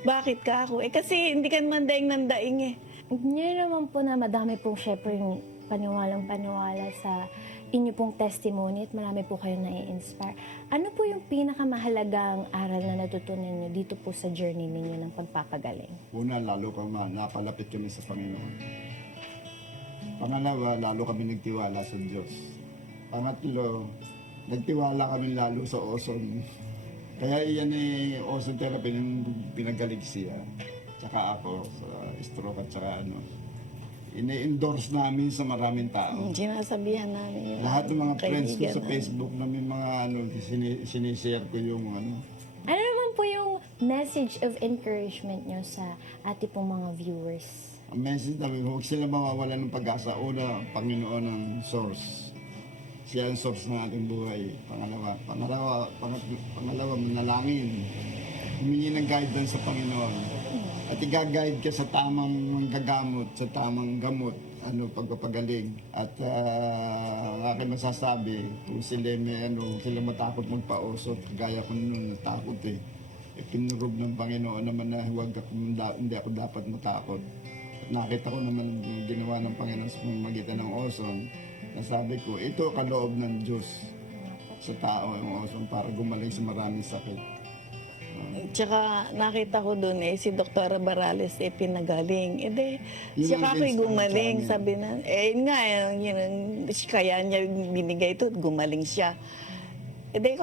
Bakit ka ako? Kasi hindi ka naman daing ng daing Hindi naman po na madami pong syempre yung paniwalang-paniwala sa inyo pong testimony at marami po kayong nai-inspire. Ano po yung pinakamahalagang aral na natutunan niyo dito po sa journey ninyo ng pagpapagaling? Una, lalo kang napalapit kami sa Panginoon. Pangalawa, lalo kami nagtiwala sa Diyos. Pangatlo, nagtiwala kami lalo sa Ozone. Kaya iyan Ozone therapy yung pinagaling siya. Tsaka ako sa stroke at tsaka ini-endorse namin sa maraming tao. Sinasabihan namin yung Lahat ng mga friends ko kaibigan sa namin. Facebook na may mga sinishare ko yung Ano naman po yung message of encouragement nyo sa ating pong mga viewers? ang message namin, huwag sila mawawala ng pag-asa. Una, Panginoon ang source. Siya ang source ng ating buhay. Pangalawa, manalangin. Humingi ng guidance sa Panginoon. At i-guide ka sa tamang gagamot, sa tamang gamot, pagpapagaling. At ang aking masasabi, kung sila matakot magpausot, gaya ko noon natakot eh. Pinurob ng Panginoon naman na hindi ako dapat matakot. At nakita ko naman yung ginawa ng Panginoon sa pamamagitan ng Ozone. Nasabi ko, ito kaloob ng Diyos sa tao yung Ozone para gumaling sa maraming sakit. Tsaka nakita ko doon si Dr. Barales pinagaling. Yun Siya ang ako'y inspired gumaling. sa amin. Sabi na, yun nga, kaya niya binigay ito, gumaling siya.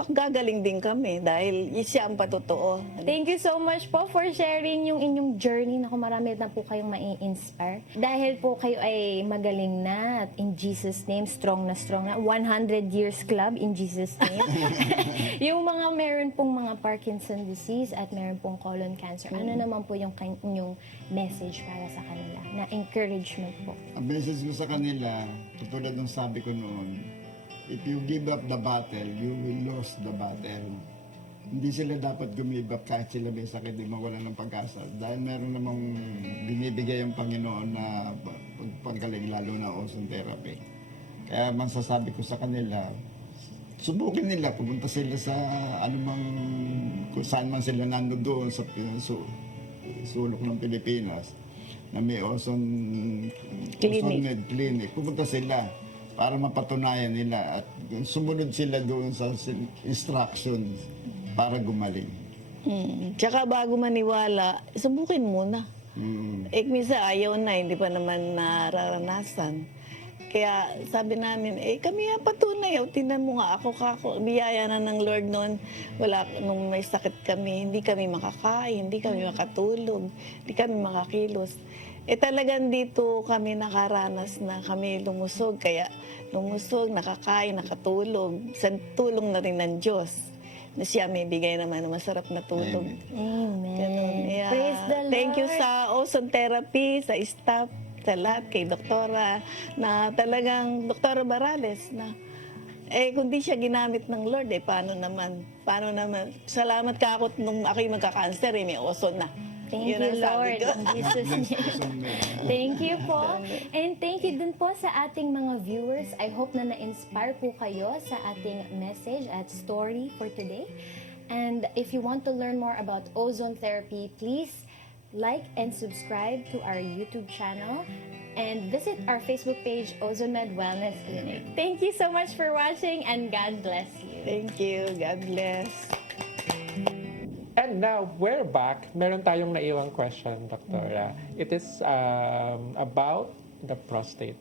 Gagaling din kami dahil siya ang patotoo. Thank you so much po for sharing yung inyong journey. Naku, marami na po kayong mai-inspire. Dahil po kayo ay magaling na at in Jesus' name, strong na. 100 years club in Jesus' name. Yung mga meron pong mga Parkinson disease at meron pong colon cancer, ano naman po yung inyong message para sa kanila na encouragement po? Ang message ko sa kanila, tulad ng sabi ko noon, if you give up the battle, you will lose the battle. Hindi sila dapat give up kahit sila may sakit, di mawalan ng pag-asa. Dahil meron namang binibigay ang Panginoon na paggaling, lalo na ozone therapy. Kaya masasabi ko sa kanila, subukin nila, pumunta sila sa anumang, kung saan man sila nandoon sa sulok ng Pilipinas, na may ozone med clinic. Pumunta sila para mapatunayan nila at sumunod sila doon sa instructions para gumaling. Tsaka bago maniwala, subukin muna. Minsan ayaw na, hindi pa naman nararanasan. Kaya sabi namin, kami patunay, tingnan mo nga ako, biyaya na ng Lord noon. Nung may sakit kami, hindi kami makakain, hindi kami makatulog, hindi kami makakilos. Talagang dito kami nakaranas na kami lumusog, kaya lumusog, nakakain, nakatulog, sa tulong na rin ng Diyos. Na siya may bigay naman ng masarap na tulog. Amen. Ganun. Praise the Lord. Thank you sa Ozone Therapy, sa staff, sa lahat, kay Doktora, na talagang Doktora Barales, na kung di siya ginamit ng Lord, paano naman? Salamat ka ako nung ako'y magka-cancer, may ozone na. Thank Yun you, ang sabi Lord. ko. In Jesus' name. Thank you po. And thank you din po sa ating mga viewers. I hope na na-inspire po kayo sa ating message at story for today. And if you want to learn more about ozone therapy, please like and subscribe to our YouTube channel and visit our Facebook page, Ozone Med Wellness Clinic. Thank you so much for watching and God bless you. Thank you. God bless. And now, we're back. Meron tayong naiwang question, Doktora. It is about the prostate.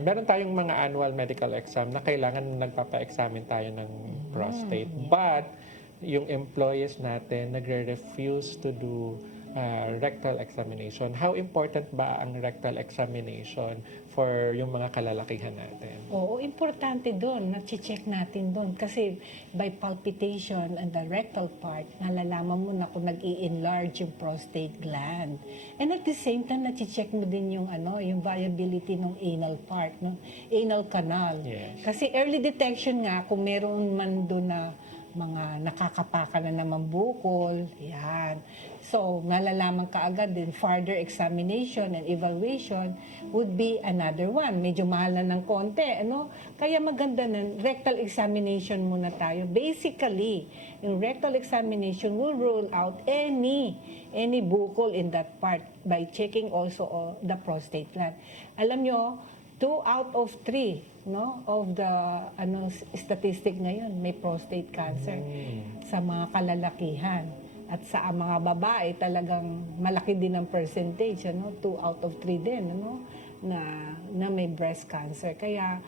Meron tayong mga annual medical exam na kailangan nagpapa-examine tayo ng prostate. But, yung employees natin nagre-refuse to do rectal examination. How important ba ang rectal examination for yung mga kalalakihan natin? Oo, importante doon. Na-check natin doon. Kasi by palpitation and the rectal part, nalalaman mo na kung nag-i-enlarge yung prostate gland. And at the same time, na-check mo din yung, yung viability ng anal part, no? Anal canal. Yes. Kasi early detection nga, kung meron man doon na mga nakakapaka na naman bukol, yan. So, nalalaman ka agad din, further examination and evaluation would be another one. Medyo mahal na ng konti, Kaya maganda na, rectal examination muna tayo. Basically, yung rectal examination will rule out any bukol in that part by checking also the prostate gland. Alam nyo, 2 out of 3 of the statistic ngayon may prostate cancer sa mga kalalakihan. At sa mga babae talagang malaki din ang percentage, 2 out of 3 din na may breast cancer. Kaya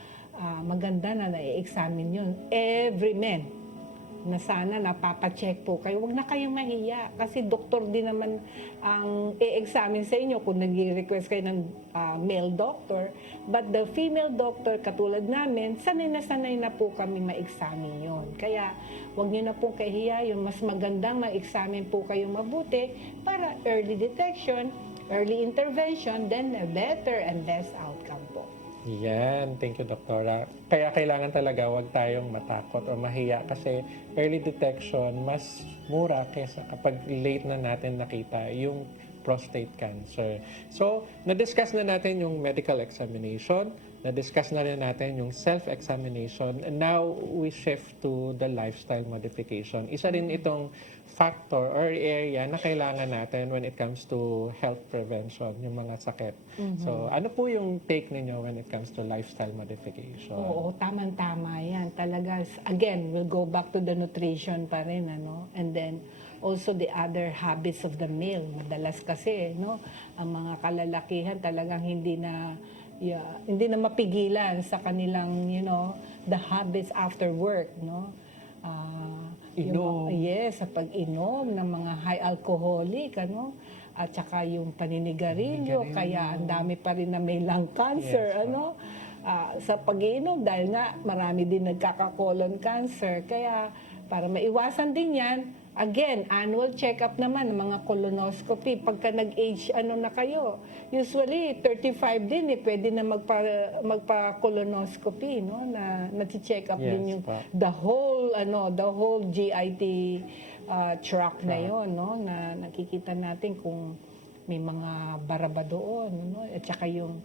maganda na na-examine yun every man. na sana napapacheck po kayo. Huwag na kayong mahiya kasi doktor din naman ang i-examine sa inyo kung nag-request kayo ng male doctor. But the female doctor, katulad namin, sanay na po kami ma-examine yun. Kaya huwag nyo na pong kahiya, yung mas magandang ma-examine po kayo mabuti para early detection, early intervention, then a better and best outcome po. Yan, thank you, Doktora. Kaya kailangan talaga wag tayong matakot o mahiya kasi early detection mas mura kaysa kapag late na natin nakita yung prostate cancer. So, na-discuss na natin yung medical examination, na-discuss na rin natin yung self-examination, and now we shift to the lifestyle modification. Isa rin itong factor or area na kailangan natin when it comes to health prevention, yung mga sakit. So, ano po yung take ninyo when it comes to lifestyle modification? Oo, tamang-tama yan. Talaga, again, we'll go back to the nutrition pa rin, ano? And then, also the other habits of the meal. Madalas kasi, no, ang mga kalalakihan talagang hindi na mapigilan sa kanilang, the habits after work, no? Inom. Sa pag-inom ng mga high alcoholic, ano? At saka yung paninigarilyo, kaya ang dami pa rin na may lung cancer, Yes, ano? Sa pag-iinom, dahil nga marami din nagkaka-colon cancer. Kaya para maiwasan din yan, again, annual check-up naman ng mga colonoscopy. Pagka nag-age, na kayo? Usually, 35 din pwede na magpa-colonoscopy, no? Na check up Yes, din yung pa. the whole GIT tract na yon, no? Na nakikita natin kung may mga baraba doon, no? At saka yung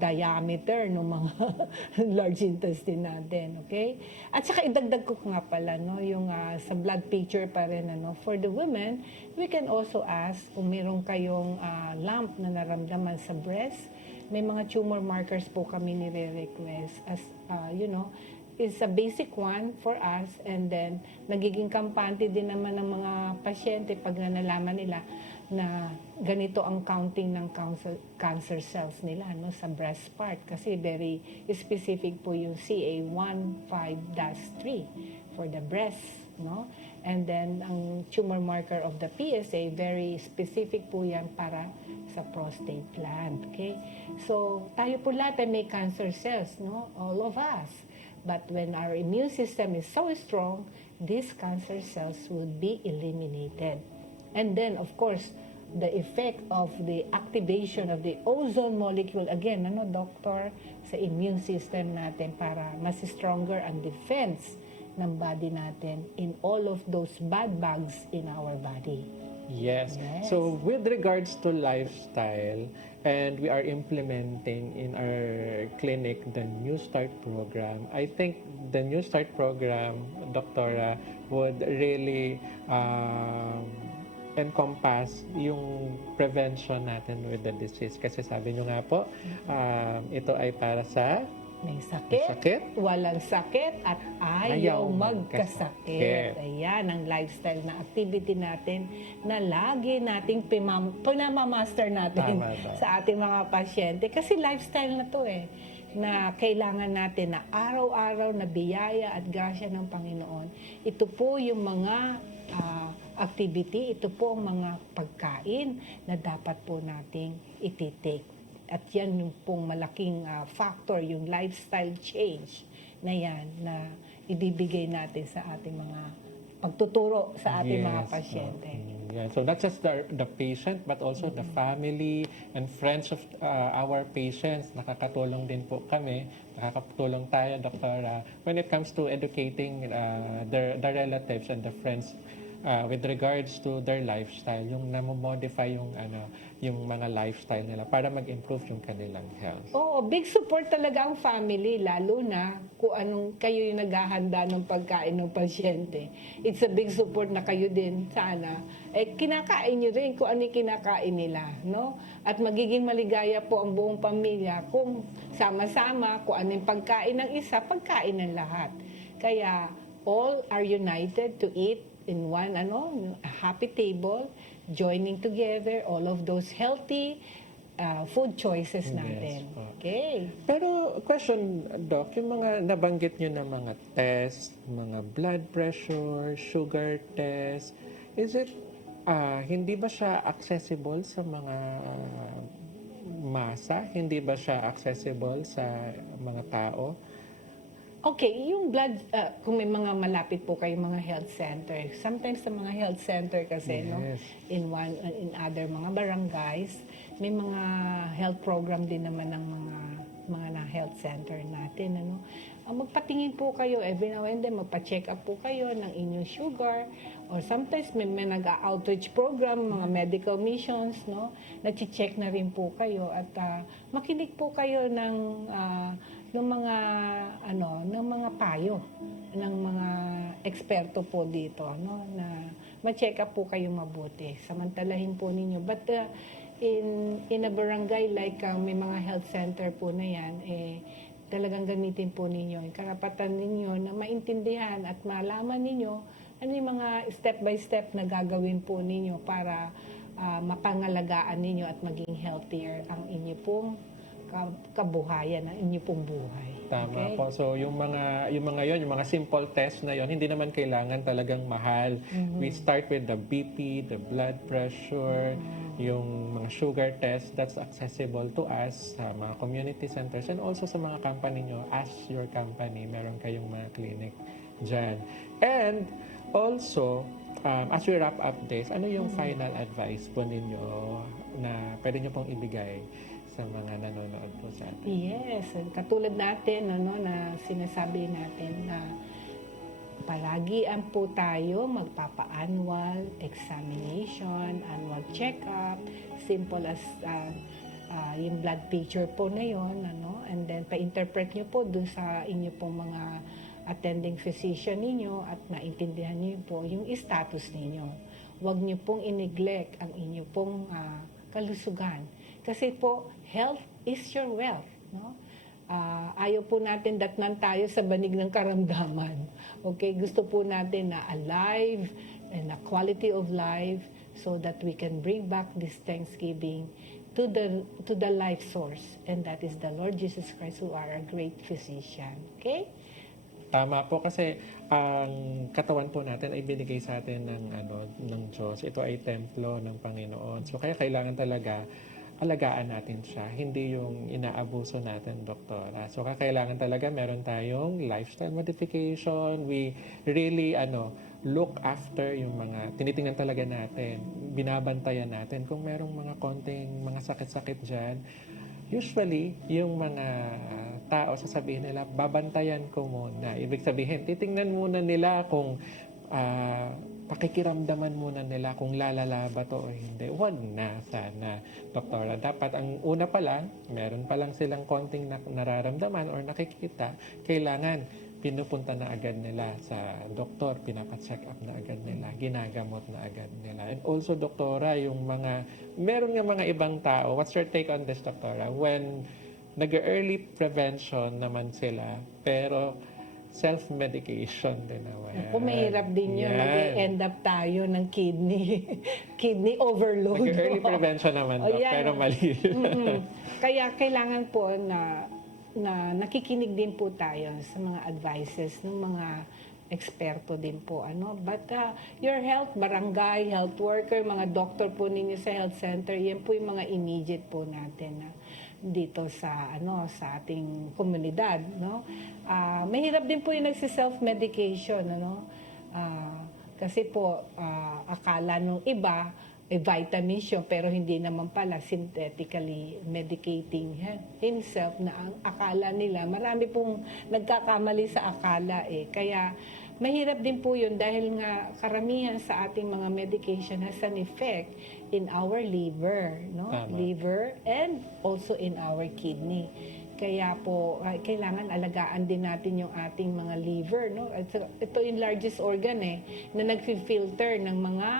diameter ng mga large intestine natin, okay? At saka idagdag ko nga pala, no, yung sa blood picture pa rin, for the women, we can also ask kung meron kayong lump na naramdaman sa breast. May mga tumor markers po kami nire-request as, is a basic one for us, and then nagiging kampante din naman ng mga pasyente pag nalaman nila na ganito ang counting ng cancer cells nila, no, sa breast part, kasi very specific po yung CA15-3 for the breast, no, and then ang tumor marker of the PSA, very specific po yan para sa prostate gland, okay? So tayo po lahat ay may cancer cells, no, all of us. But when our immune system is so strong, these cancer cells will be eliminated. And then, of course, the effect of the activation of the ozone molecule, again, doctor, sa immune system natin para mas stronger ang defense ng body natin in all of those bad bugs in our body. Yes. Yes. So with regards to lifestyle, and we are implementing in our clinic the New Start program, I think the New Start program, Doktora, would really encompass yung prevention natin with the disease. Kasi sabi nyo nga po, ito ay para sa May sakit, walang sakit, at ayaw magkasakit. Ayan ang lifestyle na activity natin na lagi nating pinamamaster natin Tama daw. sa ating mga pasyente. Kasi lifestyle na to na kailangan natin na araw-araw na biyaya at grasya ng Panginoon. Ito po yung mga activity, ito po ang mga pagkain na dapat po nating ititake. At yan yung pong malaking factor, yung lifestyle change na yan na ibibigay natin sa ating mga pagtuturo sa ating mga pasyente. Yeah. So not just the patient but also the family and friends of our patients. Nakakatulong din po kami, nakakatulong tayo, Doktora, when it comes to educating the relatives and the friends with regards to their lifestyle, yung namomodify yung mga lifestyle nila para mag-improve yung kanilang health. Oo, big support talaga ang family, lalo na kung anong kayo yung naghahanda ng pagkain ng pasyente. It's a big support na kayo din sana. Kinakain nyo rin kung ano yung kinakain nila, no? At magiging maligaya po ang buong pamilya kung sama-sama, kung ano yung pagkain ng isa, pagkain ng lahat. Kaya all are united to eat in one a happy table, joining together all of those healthy food choices Yes natin. po. Okay. Pero question, Doc, yung mga nabanggit nyo na mga test, mga blood pressure, sugar test, is it, hindi ba siya accessible sa mga masa? Hindi ba siya accessible sa mga tao? Okay, yung blood, kung may mga malapit po kayo mga health center, sometimes sa mga health center kasi, no, Yes. in other mga barangays, may mga health program din naman ng mga na health center natin, ano. Magpatingin po kayo every now and then, magpa-check up po kayo ng inyong sugar, or sometimes may nag-outreach program, mga medical missions, no, na-check na rin po kayo, at makinig po kayo ng mga payo ng mga eksperto po dito, no, na ma-check up po kayo mabuti. Samantalahin po ninyo. But in a barangay like may mga health center po na yan, talagang gamitin po ninyo yung karapatan ninyo na maintindihan at malaman ninyo ano yung mga step by step na gagawin po ninyo para mapangalagaan ninyo at maging healthier ang inyo pong kabuhayan, ang inyo pong buhay. Tama Okay? po. So yung mga simple test na yon, hindi naman kailangan talagang mahal. We start with the BP, the blood pressure, yung mga sugar test, that's accessible to us sa mga community centers and also sa mga company nyo. As your company, meron kayong mga clinic dyan. And also, as we wrap up this, ano yung final advice po ninyo na pwede nyo pong ibigay sa mga nanonood po sa atin? Yes, katulad natin na sinasabi natin na palagian po tayo magpapa-annual examination, annual check-up, simple as yung blood picture po na yon, and then pa-interpret nyo po dun sa inyo pong mga attending physician ninyo at naintindihan nyo po yung status ninyo. Huwag nyo pong i-neglect ang inyo pong kalusugan. Kasi po, health is your wealth. No? Ayaw po natin datnan tayo sa banig ng karamdaman. Okay? Gusto po natin na alive and a quality of life so that we can bring back this Thanksgiving to the life source. And that is the Lord Jesus Christ, who are a great physician. Okay? Tama po, kasi ang katawan po natin ay binigay sa atin ng Diyos. Ito ay templo ng Panginoon. So kaya kailangan talaga alagaan natin siya, hindi yung inaabuso natin, doktora. So kailangan talaga meron tayong lifestyle modification. We really look after yung mga tinitingnan talaga natin, binabantayan natin kung merong mga konting mga sakit-sakit diyan. Usually, yung mga tao sasabihin nila, babantayan ko muna. Ibig sabihin, titingnan muna nila kung pakikiramdaman muna nila kung lalala ba to o hindi. Huwag na sana, doktora. Dapat ang una pa lang, meron pa lang silang konting nararamdaman or nakikita, kailangan pinupunta na agad nila sa doktor, pinapacheck up na agad nila, ginagamot na agad nila. And also, doktora, meron nga mga ibang tao, what's your take on this, doktora? When nag-early prevention naman sila, pero self-medication din naman. Kung mahirap din yun, Yan. mag-end up tayo ng kidney overload. Nag-early prevention naman, Doc, yan. pero mali. Kaya kailangan po na nakikinig din po tayo sa mga advices ng mga eksperto din po. But your health, barangay, health worker, mga doctor po ninyo sa health center, yan po yung mga immediate po natin dito sa ating komunidad, mahirap din po yung nagsi-self-medication, kasi po akala nung iba vitamins yun, pero hindi naman pala synthetically medicating himself, na ang akala nila, marami pong nagkakamali sa akala kaya mahirap din po yun dahil nga karamihan sa ating mga medication has an effect in our liver, liver and also in our kidney. Kaya po, kailangan alagaan din natin yung ating mga liver. Ito yung largest organ na nag-filter ng mga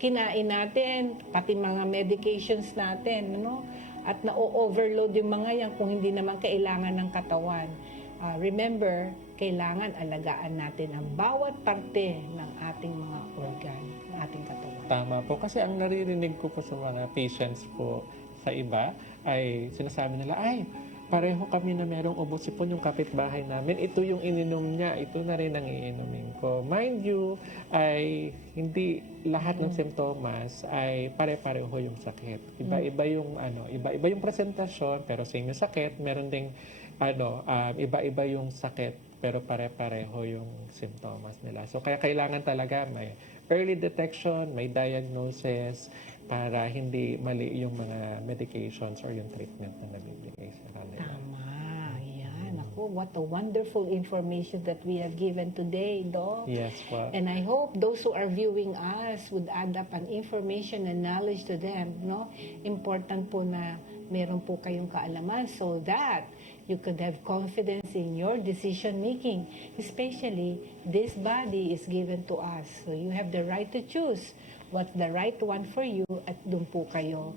kinain natin, pati mga medications natin. At na-overload yung mga yan kung hindi naman kailangan ng katawan. Remember, kailangan alagaan natin ang bawat parte ng ating mga organ, ng ating katawan. Tama po. Kasi ang naririnig ko po sa mga patients po, sa iba ay sinasabi nila, ay, pareho kami na merong ubo sipon yung kapitbahay namin. Ito yung ininom niya. Ito na rin ang iinumin ko. Mind you, ay hindi lahat ng simptomas ay pare-pareho yung sakit. Iba-iba yung iba-iba yung presentasyon pero same yung sakit. Meron ding iba-iba yung sakit pero pare-pareho yung simptomas nila. So kaya kailangan talaga may early detection, may diagnosis para hindi mali yung mga medications or yung treatment na nabibigay sa kanila. Tama. Yan. Ako, what a wonderful information that we have given today, Doc. Yes po. And I hope those who are viewing us would add up an information and knowledge to them. No? Important po na meron po kayong kaalaman so that you could have confidence in your decision making. Especially, this body is given to us. So you have the right to choose what's the right one for you at doon po kayo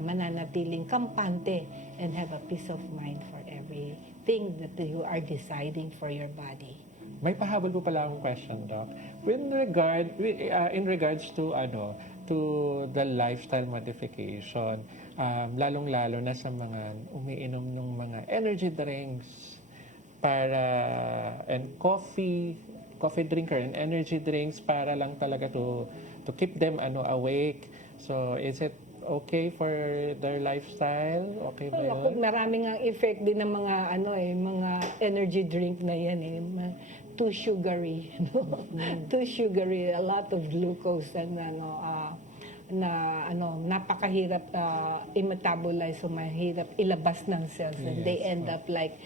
mananatiling kampante and have a peace of mind for everything that you are deciding for your body. May pahabol po pala akong question, Doc. In regards to the lifestyle modification, lalong-lalo na sa mga umiinom ng mga energy drinks and coffee drinker and energy drinks para lang talaga to keep them awake. So is it okay for their lifestyle? Okay ba Ako, yun? maraming ang effect din ng mga mga energy drink na yan too sugary, too sugary, a lot of glucose and napakahirap i-metabolize, so mahirap ilabas ng cells and they end up like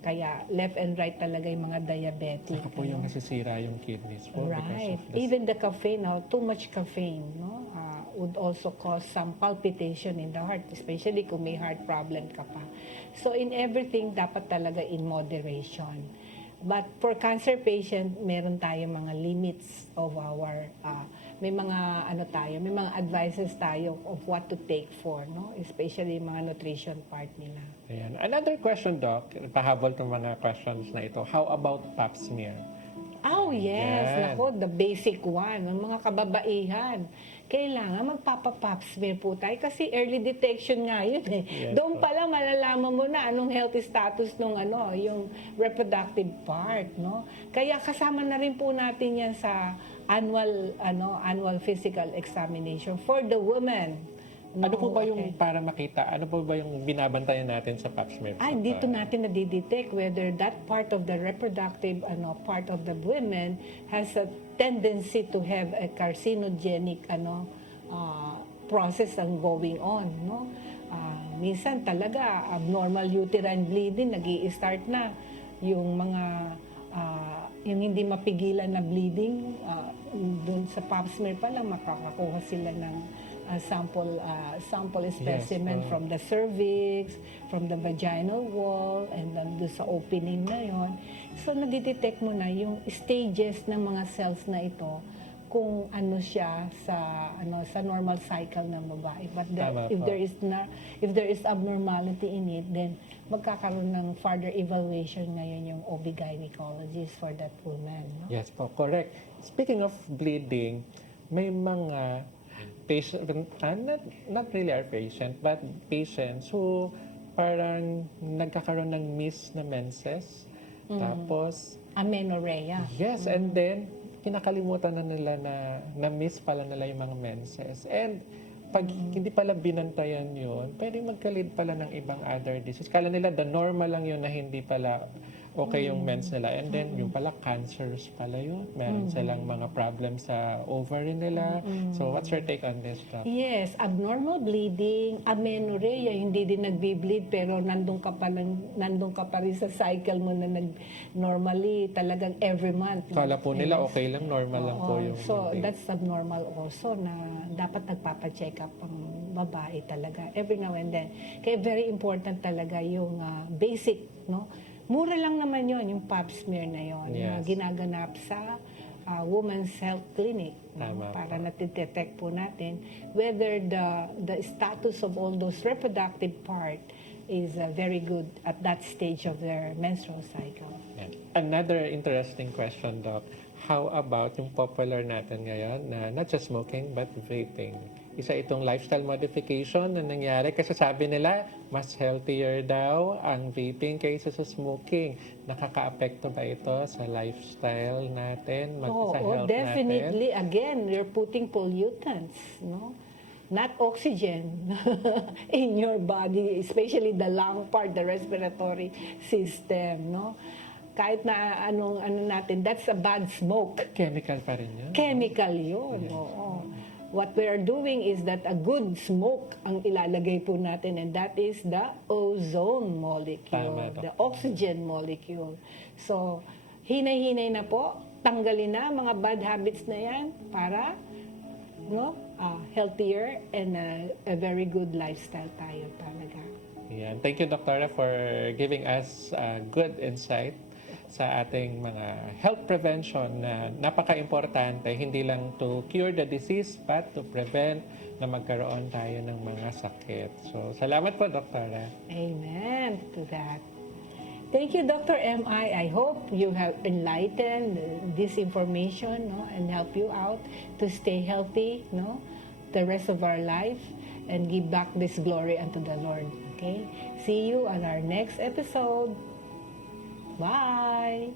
kaya left and right talaga yung mga diabetic. Saka po yung nasisira yung kidneys po because Right. of this. Even the caffeine, too much caffeine, would also cause some palpitation in the heart, especially kung may heart problem ka pa. So in everything, dapat talaga in moderation. But for cancer patient, meron tayo mga limits of our, may mga may mga advices tayo of what to take for, no? Especially yung mga nutrition part nila. Ayan. Another question, Doc, pahabol ng mga questions na ito. How about pap smear? Oh, yes. Yan. Nako, the basic one. Ang mga kababaihan. Kailangan magpapa-pap smear po tayo kasi early detection nga yun eh. Yes, Doon pa lang malalaman mo na anong healthy status nung yung reproductive part, no? Kaya kasama na rin po natin yan sa annual physical examination for the women. Ano po ba yung Okay. para makita? Ano po ba yung binabantayan natin sa pap smear? Dito natin nadidetect whether that part of the reproductive part of the women has a tendency to have a carcinogenic process ang going on, no? Minsan talaga abnormal uterine bleeding nag-i-start na yung mga yung hindi mapigilan na bleeding doon sa pap smear pa lang makakakuha sila ng sample specimen from the cervix, from the vaginal wall, and then doon sa opening na yon. So, nadidetect mo na yung stages ng mga cells na ito kung ano siya sa normal cycle ng babae. But Tama if po. there is abnormality in it, then magkakaroon ng further evaluation ngayon yung OB-gynecologist for that woman. No? Yes po, correct. Speaking of bleeding, may mga patient, not really our patient, but patients who parang nagkakaroon ng miss na menses. Tapos, Amenorrhea. yes, and then, kinakalimutan na nila na miss pala nila yung mga menses. And pag hindi pala binantayan yun, pwedeng magkalid pala ng ibang other disease. Kala nila the normal lang yun na hindi pala okay yung mens nila. And then, yung pala cancers pala yun. Meron silang mga problems sa ovary nila. So, what's your take on this, Doc? Yes, abnormal bleeding, amenorrhea, hindi din nagbi-bleed pero nandun ka pa rin sa cycle mo na normally talagang every month. Kala po nila okay lang, normal lang po yung So, bleeding. that's abnormal also na dapat nagpapa-check up ang babae talaga every now and then. Kaya very important talaga yung basic, no? Mura lang naman yon yung pap smear na yon na Yes. ginaganap sa Women's Health Clinic, no? Tama Para po. natidetect po natin whether the status of all those reproductive part is very good at that stage of their menstrual cycle. Yan. Another interesting question, Doc. How about yung popular natin ngayon na not just smoking but vaping? Isa itong lifestyle modification na nangyari kasi sabi nila mas healthier daw ang vaping kaysa sa smoking. Nakaka-apekto ba ito sa lifestyle natin, sa health Definitely. natin? Again, you're putting pollutants, no? Not oxygen in your body, especially the lung part, the respiratory system, no? Kahit na ano natin, that's a bad smoke. Chemical pa rin yun. Chemical yun, oo. What we are doing is that a good smoke ang ilalagay po natin, and that is the ozone molecule, Tama, Doc. the oxygen molecule. So, hinay-hinay na po, tanggalin na mga bad habits na yan para healthier and a very good lifestyle tayo talaga. Yan. Thank you, Doctora, for giving us good insight sa ating mga health prevention na napaka-importante, hindi lang to cure the disease, but to prevent na magkaroon tayo ng mga sakit. So, salamat po, Doctora. Amen to that. Thank you, Dr. M.I. I hope you have enlightened this information, no, and help you out to stay healthy, no, the rest of our life and give back this glory unto the Lord. Okay? See you on our next episode. Bye!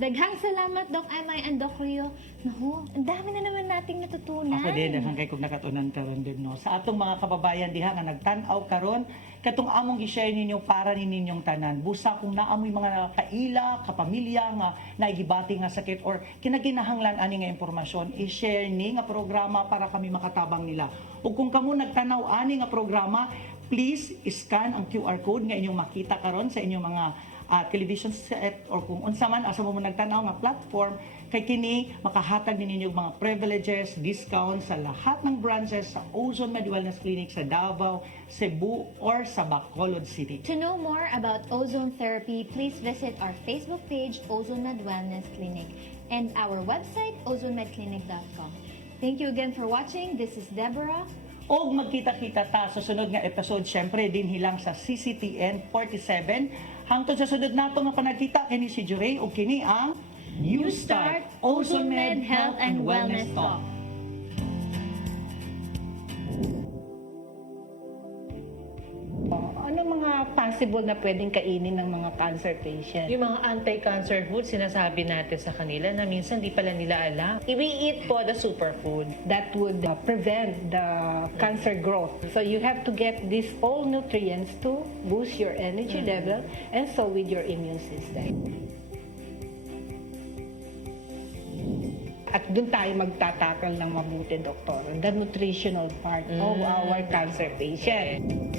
Daghang salamat, Doc Emay and Doc Rio. Naku, ang dami na naman nating natutunan. Ako din, hanggang kung nakatunan karon din, no. Sa atong mga kababayan diha nga nagtan-aw karon, katong among i-share ninyo para ninyong tanan. Busa kung naamoy mga kaila, kapamilya nga naigibati nga sakit or kinaginahanglan ani nga impormasyon, i-share ni nga programa para kami makatabang nila. Ug kung kamo nagtanaw ani nga programa, please scan ang QR code nga inyong makita karon sa inyong mga television set or kung unsa man asa mo nagtanaw nga platform, kay kini makahatag ninyo mga privileges, discount sa lahat ng branches sa Ozone Med Wellness Clinic sa Davao, Cebu or sa Bacolod City. To know more about ozone therapy, please visit our Facebook page, Ozone Med Wellness Clinic, and our website, ozonemedclinic.com. Thank you again for watching. This is Deborah. O magkita-kita ta sa sunod nga episode, syempre din hilang sa CCTN 47. Hangtod sa sunod nato nga panagkita, kini si Juray o kini ang You Start Ozone Med Health and Wellness Talk. Ano mga possible na pwedeng kainin ng mga cancer patient? Yung mga anti-cancer food, sinasabi natin sa kanila na minsan di pala nila alam. We eat po the superfood. That would prevent the cancer growth. So you have to get these all nutrients to boost your energy level and so with your immune system. At doon tayo magtatakal ng mabuti, Doktor, the nutritional part of our cancer patient.